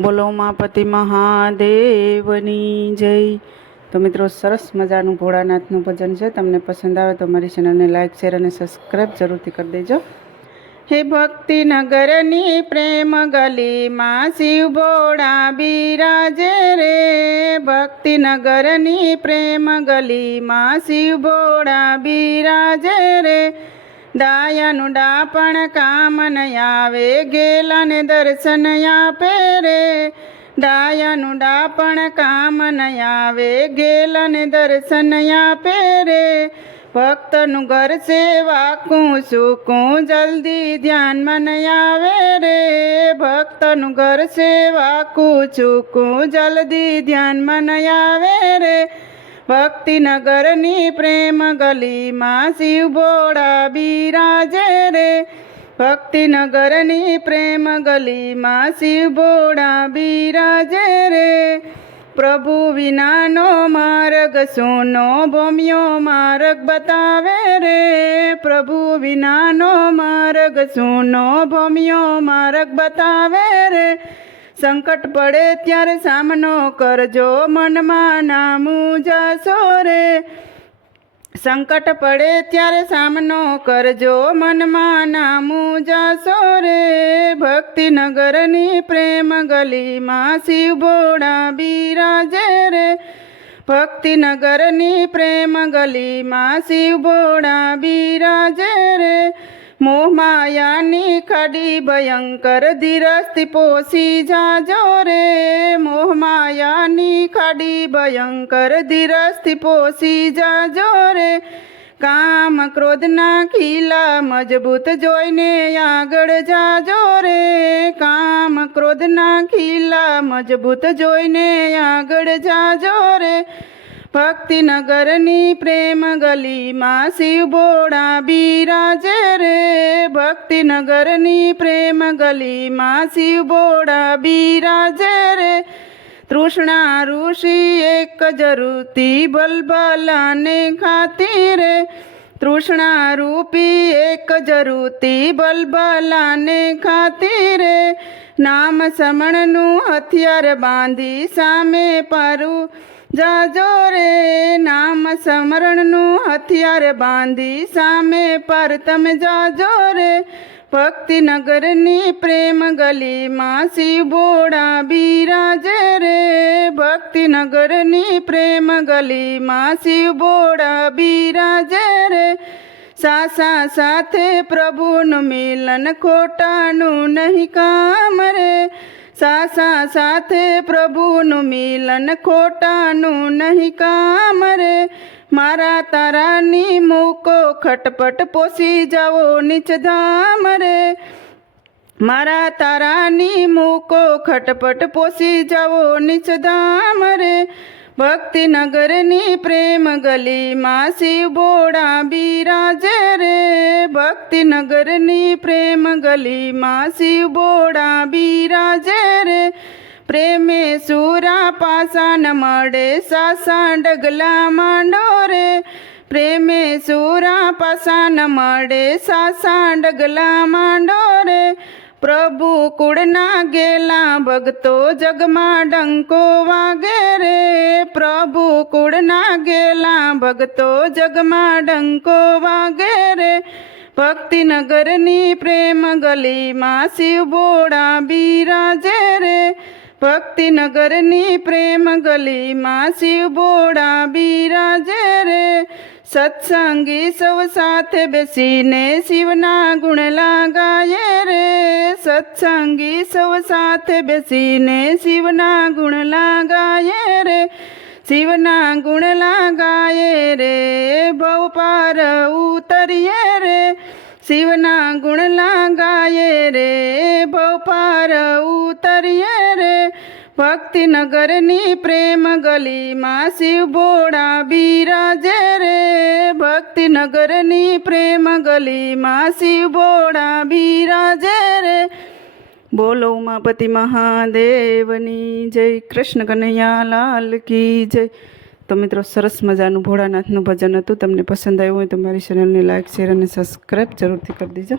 બોલો ઉમાપતિ મહાદેવની જય. તો મિત્રો, સરસ મજાનું ભોળાનાથનું ભજન છે. તમને પસંદ આવે તો મારી ચેનલને લાઈક, શેર અને સબસ્ક્રાઈબ જરૂરથી કરી દેજો. હે ભક્તિ નગરની પ્રેમ ગલીમાં શિવ ભોળા બિરાજે રે. ભક્તિ નગરની પ્રેમ ગલીમાં શિવ ભોળા બિરાજે રે. ડાયાનું ડાપણ કામન આવે ગેલાને દર્શન આપે રે. ડાયાનું ડાપણ કામન આવે ગેલાને દર્શન આપે રે. ભક્તનું ઘર સેવાકું સુકું, જલ્દી ધ્યાનમાં નહીં આવે રે. ભક્તનું ઘર સેવાકું ચૂકું જલ્દી ધ્યાનમાં નહીં આવે રે. ભક્તિનગરની પ્રેમ ગલીમાં શિવ ભોળા બિરાજે રે. ભક્તિનગરની પ્રેમ ગલીમાં શિવ ભોળા બિરાજે રે. પ્રભુ વિનાનો માર્ગ સુનો ભોમ્યો માર્ગ બતાવે રે. પ્રભુ વિનાનો માર્ગ સુનો ભોમ્યો માર્ગ બતાવે રે. સંકટ પડે ત્યારે સામનો કરજો મનમાં નામું જશો રે. સંકટ પડે ત્યારે સામનો કરજો મનમાં નામું જશો રે. ભક્તિનગરની પ્રેમ ગલીમાં શિવ ભોળા બિરાજે રે. ભક્તિનગરની પ્રેમ ગલીમાં શિવ ભોળા બિરાજે રે. મોહમાયાની ખડી ભયંકર ધીરસ્તી પોસી જાજો રે. મોહમાયાની ખડી ભયંકર ધીરસ્તી પોસી જાજો રે. કામ ક્રોધના ખીલા મજબૂત જોઈને આગળ જાજો રે. કામ ક્રોધના ખીલા મજબૂત જોઈને આગળ જાજો રે. ભક્તિનગરની પ્રેમ ગલીમાં શિવ ભોળા બિરાજે રે. ભક્તિનગરની પ્રેમ ગલીમાં શિવ ભોળા બિરાજે રે. તૃષ્ણા ઋષિ એક જરૂરતી બલબલાને ખાતી રે. તૃષ્ણા રૂપી એક જરૂરતી બલબલાને ખાતી રે. નામ સમણનું હથિયાર બાંધી સામે પારું. જાજો રે નામ સમરણનું હથિયાર બાંધી સામે પર તમે જાજો રે. ભક્તિનગરની પ્રેમ ગલીમાં શિવ ભોળા બિરાજે રે. ભક્તિનગરની પ્રેમ ગલીમાં શિવ ભોળા બિરાજે રે. સાસા સાથે પ્રભુનું મિલન ખોટાનું નહીં કામ રે. સાસા સાથે પ્રભુનું મિલન ખોટાનું નહીં કામ રે. મારા તારાની મૂકો ખટપટ પોસી જાઓ નીચધામ રે. મારા તારાની મૂકો ખટપટ પોસી જાઓ નીચધામ રે. ભક્તિનગરની પ્રેમ ગલીમાં શિવ બોડા બિરાજે ભક્તિનગરની પ્રેમ ગલીમાં શિવ બોડા બિરાજે રે. પ્રેમે સુરા પાસા ન મળે, સાસા ડગલા માંડો રે. પ્રેમે સુરા પાસા ન મળે, સાસા ડગલા માંડો રે. પ્રભુ કુળના ગેલા ભક્તો જગમાં ડંકો વાગે રે. પ્રભુ કુળના ગેલા ભક્તો જગમાં ડંકો વાગે રે. ભક્તિનગરની પ્રેમ ગલીમાં શિવ ભોળા બિરાજે રે. ભક્તિનગરની પ્રેમ ગલીમાં શિવ ભોળા બિરાજે રે. સત્સંગી સૌ સાથે બેસીને શિવના ગુણ લાગાય રે. સત્સંગી સૌ સાથે બેસીને શિવના ગુણ લાગાય રે. શિવના ગુણ લાગાય રે. ભવ પાર ઉત શિવના ગુણ લાંગાયે રે ભોપાર ઉતરીએ રે. ભક્તિનગરની પ્રેમ ગલીમાં શિવ ભોળા બિરાજે રે. ભક્તિનગરની પ્રેમ ગલીમાં શિવ ભોળા બિરાજે રે. બોલો ઉમાપતિ મહાદેવની જય. કૃષ્ણ કનૈયા લાલ કી જય. તો મિત્રો, સરસ મજાનું ભોળાનાથનું ભજન હતું. તમને પસંદ આવ્યું હોય તો મારી ચેનલને લાઇક શેર અને સબસ્ક્રાઈબ જરૂરથી કરી દેજો.